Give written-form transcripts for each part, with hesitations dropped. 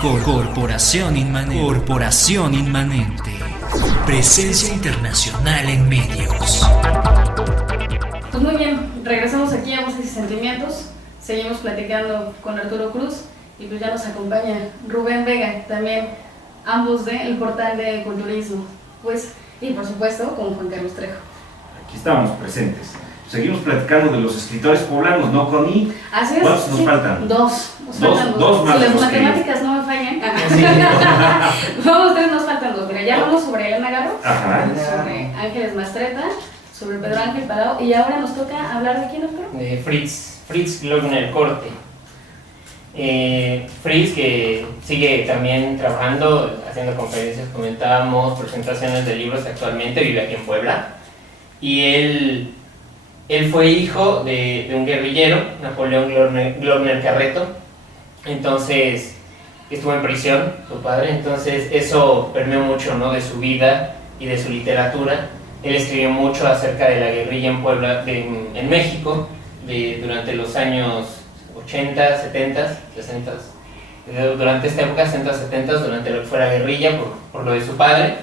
Corporación Inmanente. Presencia internacional en medios. Pues muy bien, regresamos aquí a Voces y Sentimientos. Seguimos platicando con Arturo Cruz y pues ya nos acompaña Rubén Vega, también ambos del portal de Culturismo. Pues, y por supuesto con Juan Carlos Trejo. Aquí estamos presentes. Seguimos platicando de los escritores poblanos, ¿no, Connie? Así es. ¿Cuántos nos faltan? Dos más. Si las matemáticas no me fallan, vamos, tres, nos faltan dos. Mira, ya hablamos sobre Elena Garro, sobre Ángeles Mastretta, sobre Pedro Ángel Parado, y ahora nos toca hablar de quién, doctor? De Fritz Glockner Korte. Fritz, que sigue también trabajando, haciendo conferencias, comentábamos, presentaciones de libros actualmente, vive aquí en Puebla. Y él fue hijo de un guerrillero, Napoleón Glockner Carreto. Entonces estuvo en prisión, su padre, entonces eso permeó mucho, ¿no?, de su vida y de su literatura. Él escribió mucho acerca de la guerrilla en Puebla, en México, durante los años 80, 70, 60, durante esta época, 60, 70, durante lo que fue la guerrilla, por lo de su padre.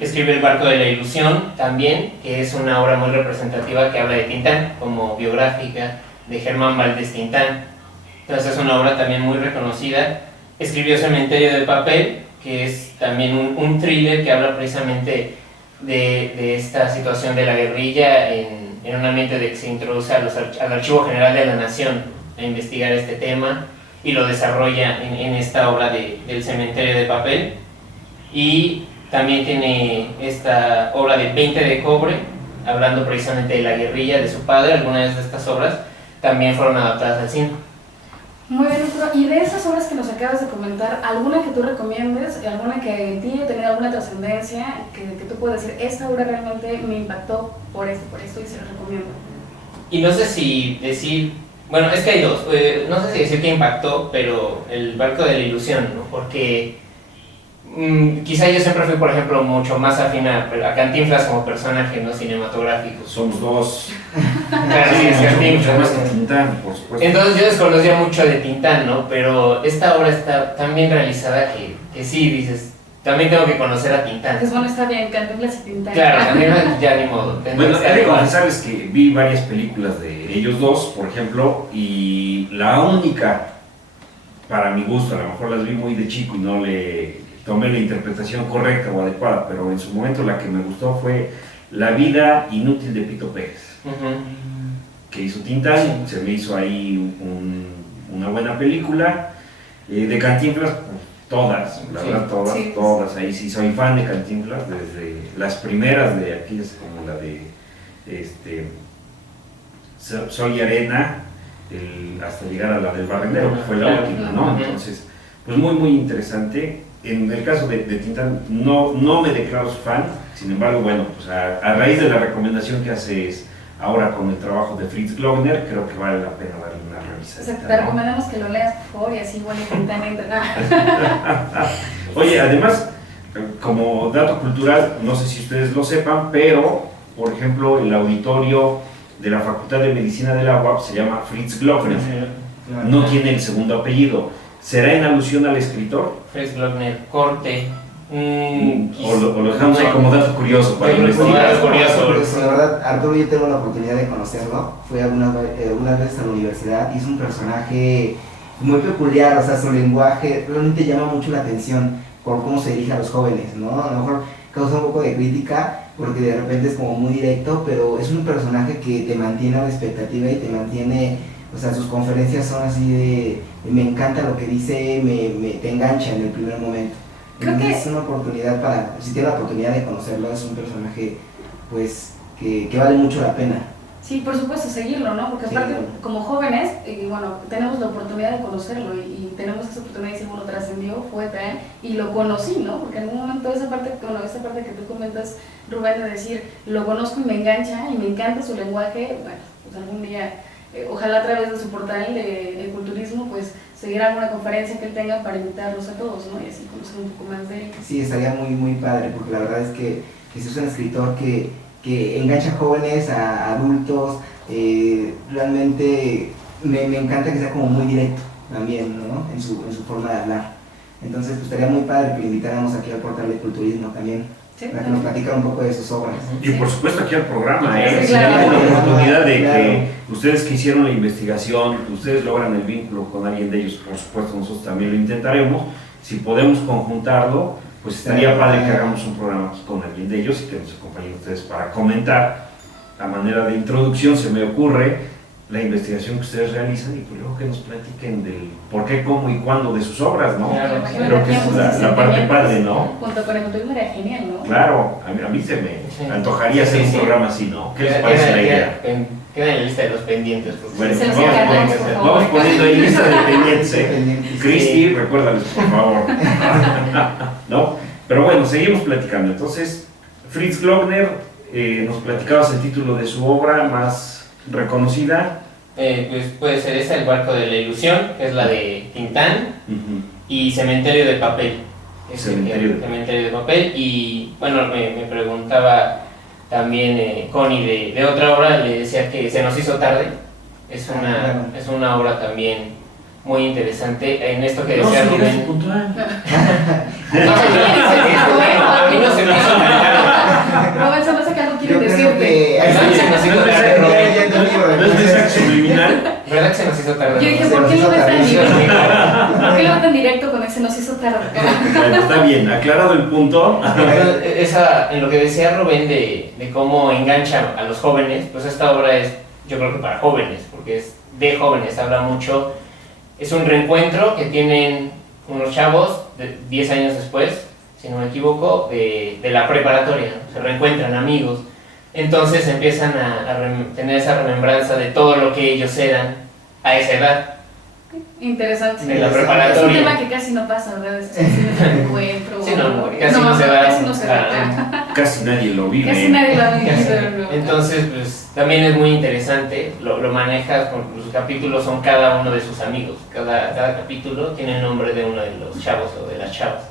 Escribe El barco de la ilusión también, que es una obra muy representativa que habla de Tintán, como biográfica de Germán Valdés Tintán. Entonces es una obra también muy reconocida. Escribió Cementerio de papel, que es también un thriller que habla precisamente de esta situación de la guerrilla en un ambiente de que se introduce al Archivo General de la Nación a investigar este tema y lo desarrolla en esta obra del Cementerio de papel. Y también tiene esta obra de 20 de cobre, hablando precisamente de la guerrilla de su padre. Algunas de estas obras también fueron adaptadas al cine. Muy bien, Arturo. Y de esas obras que nos acabas de comentar, ¿alguna que tú recomiendes? ¿Alguna que en ti tenga alguna trascendencia? Que tú puedas decir, esta obra realmente me impactó por esto y se la recomiendo. Y no sé si decir, bueno, es que hay dos, no sé si decir que impactó, pero El barco de la ilusión, ¿no? Porque quizá yo siempre fui, por ejemplo, mucho más afín a Cantinflas como personaje, ¿no?, cinematográfico. Somos dos. Claro, sí, es Cantinflas. Más que Tintán, por supuesto. Entonces yo desconocía mucho de Tintán, ¿no? Pero esta obra está tan bien realizada que sí, dices, también tengo que conocer a Tintán. Pues bueno, está bien, Cantinflas y Tintán. Claro, Cantinflas ya ni modo. Bueno, he de confesarles que vi varias películas de ellos dos, por ejemplo, y la única, para mi gusto, a lo mejor las vi muy de chico y no le tomé la interpretación correcta o adecuada, pero en su momento la que me gustó fue La vida inútil de Pito Pérez, que hizo Tintán. Se me hizo ahí una buena película. De Cantinflas, pues, todas, la verdad, todas. Ahí sí soy fan de Cantinflas, desde las primeras de aquí, es como la de Sol y Arena, hasta llegar a la del Barrendero, que fue la última, ¿no? Entonces, pues muy interesante. En el caso de Tintán no me declaro su fan, sin embargo, bueno, pues a raíz de la recomendación que haces ahora con el trabajo de Fritz Glockner, creo que vale la pena darle una revisada. Exacto, te recomendamos que lo leas, por favor, y así igual Tintán entra. Oye, además, como dato cultural, no sé si ustedes lo sepan, pero, por ejemplo, el auditorio de la Facultad de Medicina de la UAP se llama Fritz Glockner, no tiene el segundo apellido. ¿Será en alusión al escritor? Fritz Glockner Korte. O lo dejamos ahí como dato curioso para investigar. La verdad, Arturo, yo tengo la oportunidad de conocerlo. Fui algunas veces a la universidad y es un personaje muy peculiar, o sea, su lenguaje realmente llama mucho la atención por cómo se dirige a los jóvenes, ¿no? A lo mejor causa un poco de crítica porque de repente es como muy directo, pero es un personaje que te mantiene a la expectativa y te mantiene, o sea, sus conferencias son así de, me encanta lo que dice, te engancha en el primer momento. Creo que es una oportunidad si tiene la oportunidad de conocerlo, es un personaje pues que vale mucho la pena. Sí, por supuesto, seguirlo, ¿no? Porque aparte, como jóvenes, bueno, tenemos la oportunidad de conocerlo y tenemos esa oportunidad de decir, bueno, trascendió, fue tal, y lo conocí, ¿no? Porque en algún momento esa parte que tú comentas, Rubén, de decir, lo conozco y me engancha y me encanta su lenguaje, bueno, pues algún día, ojalá a través de su portal de culturismo, pues seguir alguna conferencia que él tenga para invitarlos a todos, ¿no? Y así conocer un poco más de él. Sí, estaría muy padre, porque la verdad es que es un escritor que engancha a jóvenes, a adultos, realmente me encanta que sea como muy directo, también, ¿no? En su forma de hablar. Entonces, pues estaría muy padre que lo invitáramos aquí al portal de culturismo también, Sí, para que nos platicara un poco de sus obras. Y por supuesto aquí al programa, Sí, si claro. tienen la oportunidad de Claro. que ustedes que hicieron la investigación, que ustedes logran el vínculo con alguien de ellos, por supuesto nosotros también lo intentaremos. Si podemos conjuntarlo, pues estaría padre que hagamos un programa aquí con alguien de ellos y que nos acompañen ustedes para comentar. A manera de introducción se me ocurre la investigación que ustedes realizan y pues luego que nos platiquen del por qué, cómo y cuándo de sus obras, ¿no? Claro, Creo que esa es la parte padre, ¿no? Junto con el culturismo era genial, ¿no? Claro, a mí se me antojaría hacer un programa así, ¿no? ¿Qué les parece la idea? Queda en la lista de los pendientes. Porque Bueno, Se los vamos, encargamos, por favor. vamos poniendo ahí lista de pendientes, ¿eh? Pendientes. Cristi, recuérdales, por favor. ¿No? Pero bueno, seguimos platicando. Entonces, Fritz Glockner, nos platicabas el título de su obra más reconocida. Pues puede ser esa, El barco de la ilusión, que es la de Tintán, y Cementerio de papel. Cementerio de papel. Y bueno, me preguntaba también Connie de otra obra, le decía que Se nos hizo tarde. Es una obra también muy interesante. En esto que decía Rubén. puntual. A mí no se me hizo tan tarde. Robert, se me hace que algo quiere Yo creo decirte. que... ¿No es mensaje subliminal? ¿Verdad que se nos hizo tarde? Yo dije, Se ¿por nos qué hizo lo ves tan tardísimo. directo? ¿Por qué lo ves tan directo con ese nos hizo tarde? Bueno, está bien, aclarado el punto. Esa, en lo que decía Rubén de cómo engancha a los jóvenes, pues esta obra es, yo creo que para jóvenes, porque es de jóvenes, habla mucho. Es un reencuentro que tienen unos chavos 10 años después, si no me equivoco, de la preparatoria, ¿no? Se reencuentran amigos. Entonces empiezan a tener esa remembranza de todo lo que ellos eran a esa edad. Interesante. De la Es un preparatoria. tema que casi no pasa, ¿verdad? Es un encuentro. Sí, no, casi no se da. Casi no se da. Casi nadie lo vive. Casi nadie lo ha vivido. Entonces, pues también es muy interesante, lo manejas, los capítulos son cada uno de sus amigos, cada capítulo tiene el nombre de uno de los chavos o de las chavas.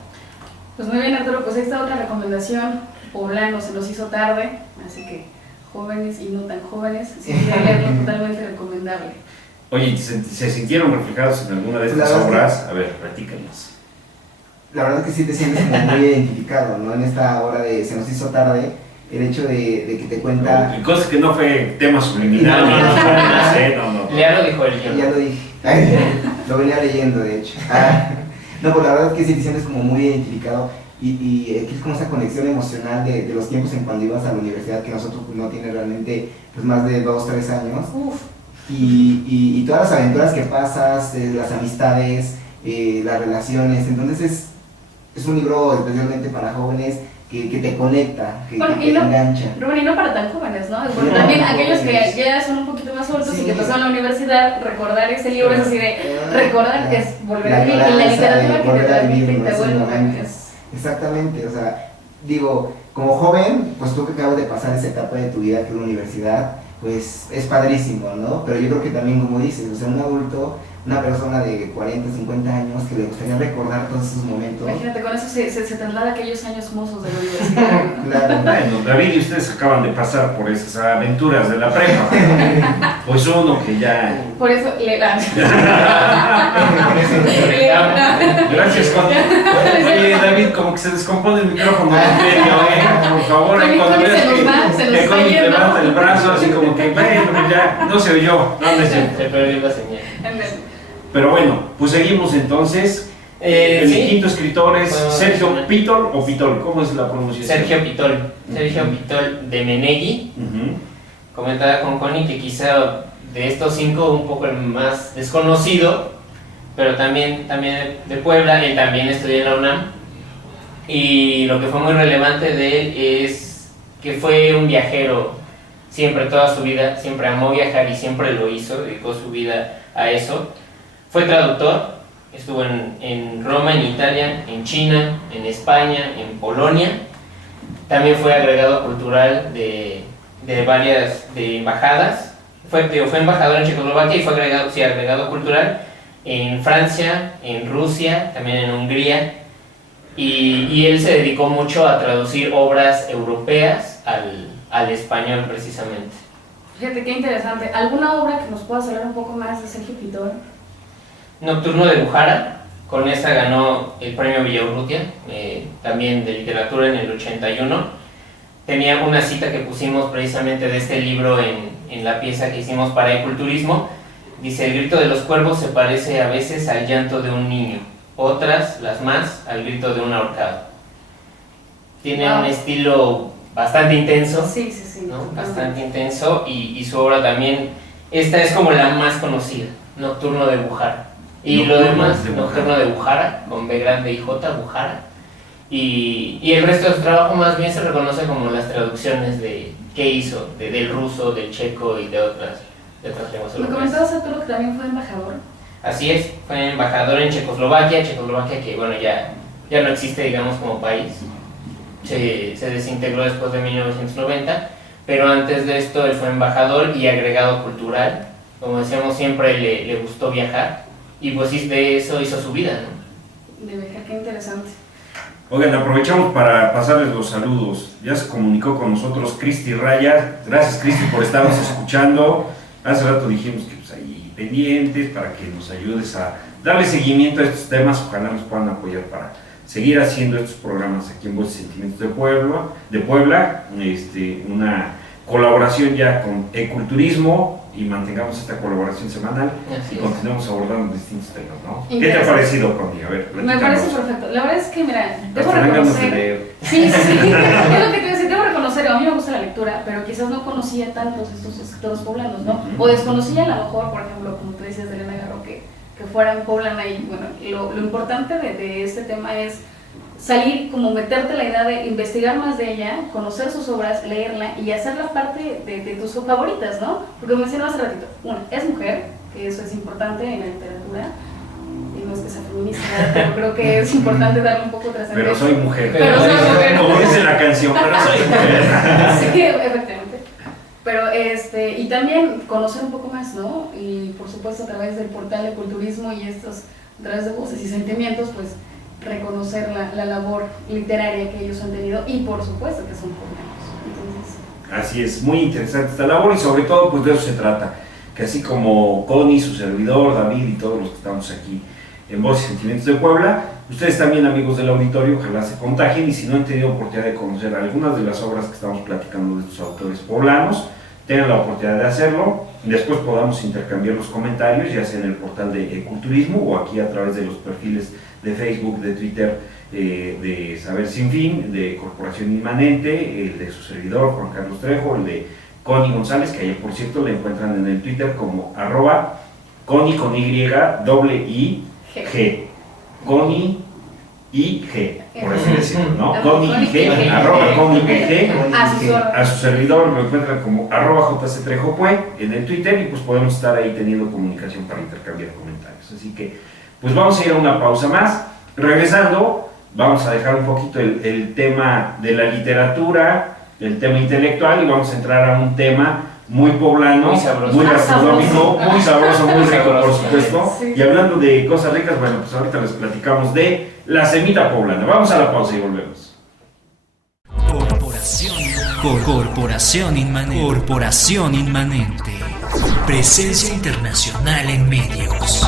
Pues muy bien, Arturo, pues esta otra recomendación, Poblano se nos hizo tarde, así que jóvenes y no tan jóvenes, si quieren leerlo, totalmente recomendable. Oye, ¿se sintieron reflejados en alguna de estas La verdad obras? A ver, platícanos. La verdad que sí te sientes como muy identificado, ¿no? En esta hora de Se nos hizo tarde, el hecho de que te cuenta... Y cosas que no fue tema subliminal. No. Ya lo dijo él, Ya lo dije. Lo venía leyendo, de hecho. No, pues la verdad es que sí te sientes como muy identificado y aquí es como esa conexión emocional de los tiempos en cuando ibas a la universidad, que nosotros pues, no tiene realmente pues, más de 2, 3 años. Uf. Y todas las aventuras que pasas, las amistades, las relaciones, entonces es un libro especialmente para jóvenes que te conecta, que Bueno, te y no- engancha. Rubén, y no para tan jóvenes, ¿no? Porque No, también no, aquellos que jóvenes. ya son un poquito más adultos Sí. y que pasaron la universidad, recordar ese libro es así de recordar es volver a La vivir, y la añoranza literatura de que te volver a transmite y vivir te esos vuelve momentos. Exactamente, o sea, digo, como joven, pues tú que acabas de pasar esa etapa de tu vida que es la universidad, pues es padrísimo, ¿no? Pero yo creo que también, como dices, o sea, un adulto, una persona de 40, 50 años que le gustaría recordar todos esos momentos. Imagínate, con eso se traslada a aquellos años mozos de la universidad. ¿no? Claro. Bueno, David y ustedes acaban de pasar por esas aventuras de la prepa. Pues uno que ya... Por eso le dan. Gracias, Connie. Oye, David, como que se descompone el micrófono en medio, por favor. Connie, cuando Connie veas se nos va, se nos que está Connie yendo. levanta el brazo, así como que, bueno, ya, no se oyó. No, no es cierto. Se perdió la señal. Pero bueno, pues seguimos entonces. El Sí. quinto escritor es Podemos Sergio mencionar. Pitol o Pitol, ¿cómo es la pronunciación? Sergio Pitol de Menegui. Ujú. Comentaba con Connie que quizá de estos 5 un poco el más desconocido, pero también de Puebla. Él también estudió en la UNAM y lo que fue muy relevante de él es que fue un viajero siempre, toda su vida, siempre amó viajar y siempre lo hizo, dedicó su vida a eso. Fue traductor, estuvo en Roma, en Italia, en China, en España, en Polonia. También fue agregado cultural de varias embajadas. Fue embajador en Checoslovaquia y fue agregado cultural en Francia, en Rusia, también en Hungría. Y él se dedicó mucho a traducir obras europeas al español precisamente. Fíjate qué interesante. ¿Alguna obra que nos puedas hablar un poco más de Sergio Pitol? Nocturno de Bujara. Con esa ganó el premio Villaurrutia, también de literatura en el 81. Tenía una cita que pusimos precisamente de este libro en la pieza que hicimos para el culturismo. Dice: el grito de los cuervos se parece a veces al llanto de un niño, otras, las más, al grito de un ahorcado. Tiene un estilo bastante intenso, Sí, sí, sí. ¿no? Bastante intenso, y su obra también, esta es como la más conocida, Nocturno de Bujara. Y lo demás, Nocturno de Bujara, con B grande y J, Bujara. Y el resto de su trabajo más bien se reconoce como las traducciones de qué hizo, del ruso, del checo y de otras lenguas Me europeas. comentabas, Arturo, que también fue embajador. Así es, fue embajador en Checoslovaquia que bueno, ya no existe, digamos, como país. Se desintegró después de 1990, pero antes de esto él fue embajador y agregado cultural. Como decíamos, siempre le gustó viajar, y pues de eso hizo su vida, ¿no? De viajar, qué interesante. Oigan, aprovechamos para pasarles los saludos. Ya se comunicó con nosotros Cristi Raya. Gracias, Cristi, por estarnos escuchando. Hace rato dijimos que pues ahí pendientes para que nos ayudes a darle seguimiento a estos temas. Ojalá nos puedan apoyar para seguir haciendo estos programas aquí en Voces y Sentimientos de Puebla. Una colaboración ya con Eculturismo, y mantengamos esta colaboración semanal. Así y es. continuemos abordando distintos temas, ¿no? ¿Qué te ha Interesante. parecido, Connie? A ver, Me platícanos. parece perfecto. La verdad es que, mira, debo Hasta dan ganas de reconocer. leer. Sí, sí, sí. Es lo que te iba a decir, debo reconocer, a mí me gusta la lectura, pero quizás no conocía tantos estos escritores poblanos, ¿no? O desconocía a lo mejor, por ejemplo, como tú decías de Elena Garro, que fueran poblana, y bueno, lo importante de este tema es salir, como meterte la idea de investigar más de ella, conocer sus obras, leerla y hacerla parte de tus favoritas, ¿no? Porque me mencionaba hace ratito, una, es mujer, que eso es importante en la literatura, y no es que sea feminista, pero creo que es importante darle un poco de trascendencia. Pero soy mujer. Pero soy mujer. Como dice la canción, pero soy mujer. Sí, efectivamente. Pero y también conocer un poco más, ¿no? Y por supuesto a través del portal de Culturismo y a través de Voces y Sentimientos, pues reconocer la labor literaria que ellos han tenido, y por supuesto que son poblanos. Entonces, Así es, muy interesante esta labor, y sobre todo pues de eso se trata, que así como Connie, su servidor, David y todos los que estamos aquí en Voces y Sentimientos de Puebla, ustedes también, amigos del auditorio, ojalá se contagien, y si no han tenido oportunidad de conocer algunas de las obras que estamos platicando de estos autores poblanos, tengan la oportunidad de hacerlo. Después podamos intercambiar los comentarios, ya sea en el portal de Eculturismo o aquí a través de los perfiles de Facebook, de Twitter, de Saber Sin Fin, de Corporación Inmanente, el de su servidor Juan Carlos Trejo, el de Connie González, que ayer por cierto la encuentran en el Twitter como @Connie con Y, doble I, G. Connie y G, por así decirlo, ¿no? Connie y G, @Connie y G. A su servidor lo encuentran como @JCTrejopue en el Twitter, y pues podemos estar ahí teniendo comunicación para intercambiar comentarios. Así que pues vamos a ir a una pausa más. Regresando, vamos a dejar un poquito el tema de la literatura, el tema intelectual, y vamos a entrar a un tema muy poblano, Muy sabroso. muy gastronómico, muy sabroso, muy rico, por Sabroso. supuesto. Sí. Y hablando de cosas ricas, bueno, pues ahorita les platicamos de la semita poblana. Vamos a la pausa y volvemos. Corporación Inmanente. Presencia internacional en medios.